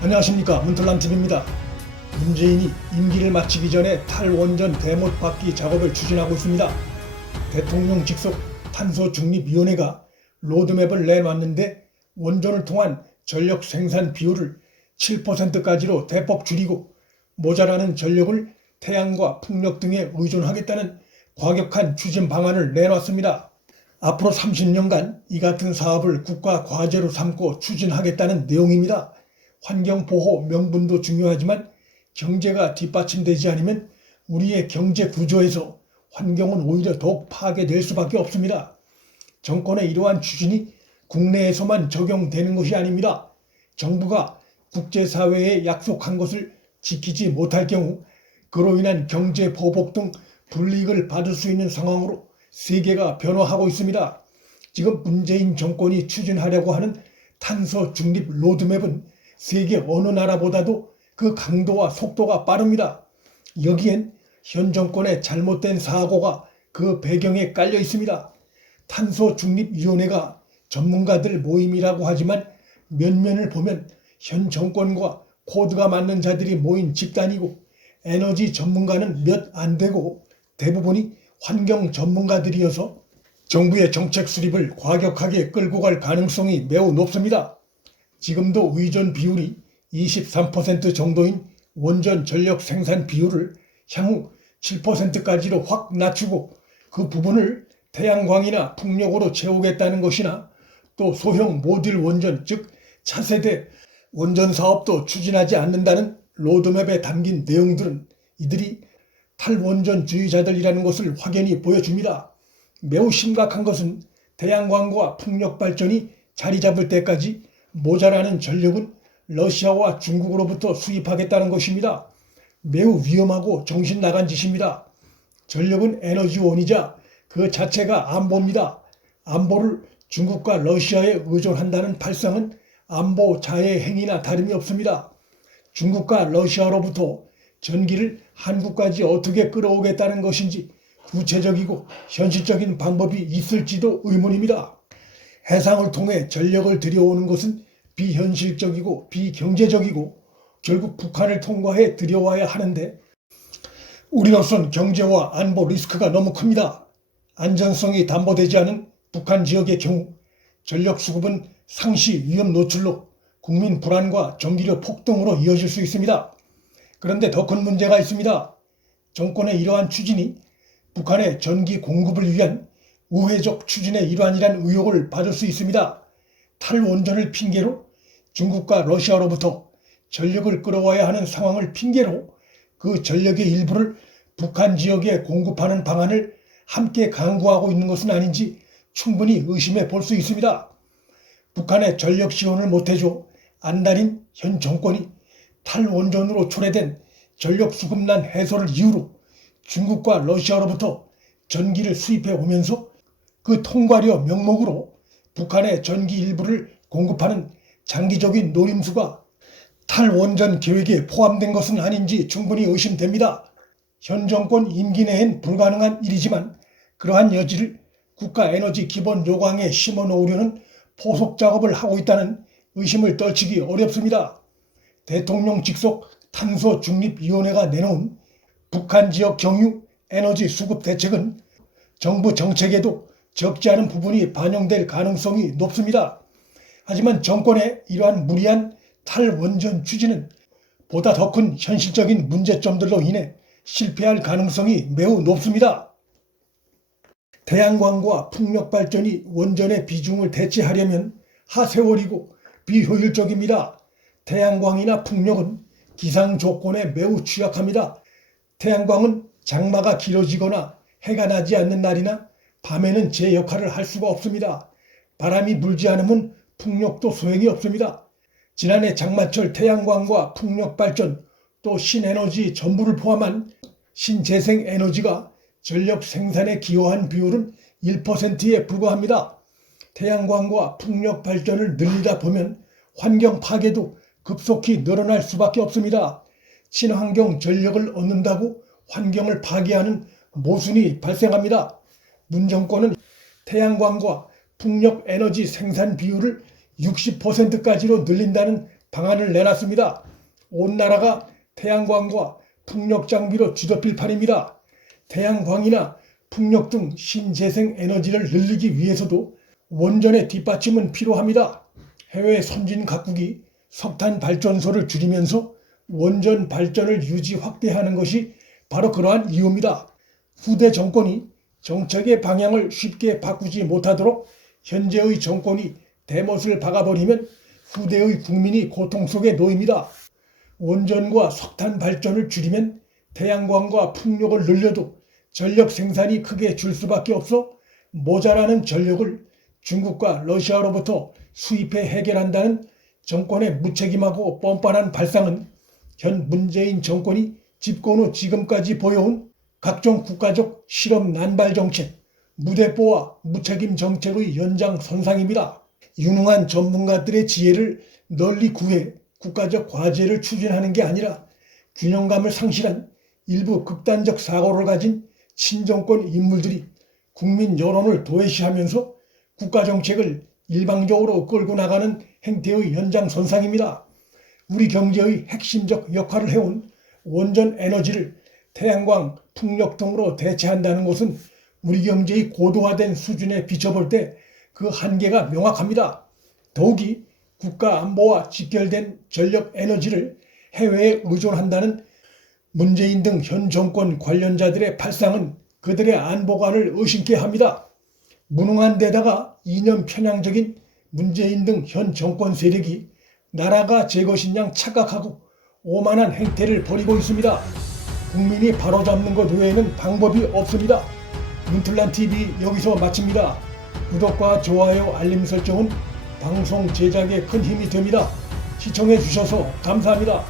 안녕하십니까, 문털남TV입니다. 문재인이 임기를 마치기 전에 탈원전 대못 받기 작업을 추진하고 있습니다. 대통령 직속 탄소중립위원회가 로드맵을 내놨는데 원전을 통한 전력 생산 비율을 7%까지로 대폭 줄이고 모자라는 전력을 태양과 풍력 등에 의존하겠다는 과격한 추진 방안을 내놨습니다. 앞으로 30년간 이 같은 사업을 국가 과제로 삼고 추진하겠다는 내용입니다. 환경보호 명분도 중요하지만 경제가 뒷받침되지 않으면 우리의 경제 구조에서 환경은 오히려 더욱 파괴될 수밖에 없습니다. 정권의 이러한 추진이 국내에서만 적용되는 것이 아닙니다. 정부가 국제사회에 약속한 것을 지키지 못할 경우 그로 인한 경제 보복 등 불이익을 받을 수 있는 상황으로 세계가 변화하고 있습니다. 지금 문재인 정권이 추진하려고 하는 탄소 중립 로드맵은 세계 어느 나라보다도 그 강도와 속도가 빠릅니다. 여기엔 현 정권의 잘못된 사고가 그 배경에 깔려 있습니다. 탄소중립위원회가 전문가들 모임이라고 하지만 면면을 보면 현 정권과 코드가 맞는 자들이 모인 집단이고 에너지 전문가는 몇 안 되고 대부분이 환경 전문가들이어서 정부의 정책 수립을 과격하게 끌고 갈 가능성이 매우 높습니다. 지금도 의존 비율이 23% 정도인 원전 전력 생산 비율을 향후 7%까지로 확 낮추고 그 부분을 태양광이나 풍력으로 채우겠다는 것이나 또 소형 모듈 원전 즉 차세대 원전 사업도 추진하지 않는다는 로드맵에 담긴 내용들은 이들이 탈원전주의자들이라는 것을 확연히 보여줍니다. 매우 심각한 것은 태양광과 풍력 발전이 자리 잡을 때까지 모자라는 전력은 러시아와 중국으로부터 수입하겠다는 것입니다. 매우 위험하고 정신 나간 짓입니다. 전력은 에너지원이자 그 자체가 안보입니다. 안보를 중국과 러시아에 의존한다는 발상은 안보 자해 행위나 다름이 없습니다. 중국과 러시아로부터 전기를 한국까지 어떻게 끌어오겠다는 것인지 구체적이고 현실적인 방법이 있을지도 의문입니다. 해상을 통해 전력을 들여오는 것은 비현실적이고 비경제적이고 결국 북한을 통과해 들여와야 하는데 우리로선 경제와 안보 리스크가 너무 큽니다. 안전성이 담보되지 않은 북한 지역의 경우 전력 수급은 상시 위험 노출로 국민 불안과 전기료 폭등으로 이어질 수 있습니다. 그런데 더 큰 문제가 있습니다. 정권의 이러한 추진이 북한의 전기 공급을 위한 우회적 추진의 일환이란 의혹을 받을 수 있습니다. 탈원전을 핑계로 중국과 러시아로부터 전력을 끌어와야 하는 상황을 핑계로 그 전력의 일부를 북한 지역에 공급하는 방안을 함께 강구하고 있는 것은 아닌지 충분히 의심해 볼 수 있습니다. 북한에 전력 지원을 못해줘 안달인 현 정권이 탈원전으로 초래된 전력 수급난 해소를 이유로 중국과 러시아로부터 전기를 수입해 오면서 그 통과료 명목으로 북한의 전기 일부를 공급하는 장기적인 노림수가 탈원전 계획에 포함된 것은 아닌지 충분히 의심됩니다. 현 정권 임기 내엔 불가능한 일이지만 그러한 여지를 국가에너지 기본 요강에 심어 놓으려는 포속 작업을 하고 있다는 의심을 떨치기 어렵습니다. 대통령 직속 탄소중립위원회가 내놓은 북한 지역 경유 에너지 수급 대책은 정부 정책에도 적지 않은 부분이 반영될 가능성이 높습니다. 하지만 정권의 이러한 무리한 탈원전 추진은 보다 더 큰 현실적인 문제점들로 인해 실패할 가능성이 매우 높습니다. 태양광과 풍력 발전이 원전의 비중을 대체하려면 하세월이고 비효율적입니다. 태양광이나 풍력은 기상 조건에 매우 취약합니다. 태양광은 장마가 길어지거나 해가 나지 않는 날이나 밤에는 제 역할을 할 수가 없습니다. 바람이 불지 않으면 풍력도 소용이 없습니다. 지난해 장마철 태양광과 풍력 발전 또 신에너지 전부를 포함한 신재생 에너지가 전력 생산에 기여한 비율은 1%에 불과합니다. 태양광과 풍력 발전을 늘리다 보면 환경 파괴도 급속히 늘어날 수밖에 없습니다. 친환경 전력을 얻는다고 환경을 파괴하는 모순이 발생합니다. 문 정권은 태양광과 풍력 에너지 생산 비율을 60%까지로 늘린다는 방안을 내놨습니다. 온 나라가 태양광과 풍력 장비로 뒤덮일 판입니다. 태양광이나 풍력 등 신재생 에너지를 늘리기 위해서도 원전의 뒷받침은 필요합니다. 해외 선진 각국이 석탄 발전소를 줄이면서 원전 발전을 유지 확대하는 것이 바로 그러한 이유입니다. 후대 정권이 정책의 방향을 쉽게 바꾸지 못하도록 현재의 정권이 대못을 박아버리면 후대의 국민이 고통 속에 놓입니다. 원전과 석탄 발전을 줄이면 태양광과 풍력을 늘려도 전력 생산이 크게 줄 수밖에 없어 모자라는 전력을 중국과 러시아로부터 수입해 해결한다는 정권의 무책임하고 뻔뻔한 발상은 현 문재인 정권이 집권 후 지금까지 보여온 각종 국가적 실업 난발 정책, 무대뽀와 무책임 정책의 연장선상입니다. 유능한 전문가들의 지혜를 널리 구해 국가적 과제를 추진하는 게 아니라 균형감을 상실한 일부 극단적 사고를 가진 친정권 인물들이 국민 여론을 도외시하면서 국가정책을 일방적으로 끌고 나가는 행태의 연장선상입니다. 우리 경제의 핵심적 역할을 해온 원전 에너지를 태양광, 풍력 등으로 대체한다는 것은 우리 경제의 고도화된 수준에 비춰볼 때 그 한계가 명확합니다. 더욱이 국가 안보와 직결된 전력 에너지를 해외에 의존한다는 문재인 등 현 정권 관련자들의 발상은 그들의 안보관을 의심케 합니다. 무능한 데다가 이념 편향적인 문재인 등 현 정권 세력이 나라가 제 것인 양 착각하고 오만한 행태를 벌이고 있습니다. 국민이 바로잡는 것 외에는 방법이 없습니다. 문틀란TV 여기서 마칩니다. 구독과 좋아요, 알림 설정은 방송 제작에 큰 힘이 됩니다. 시청해 주셔서 감사합니다.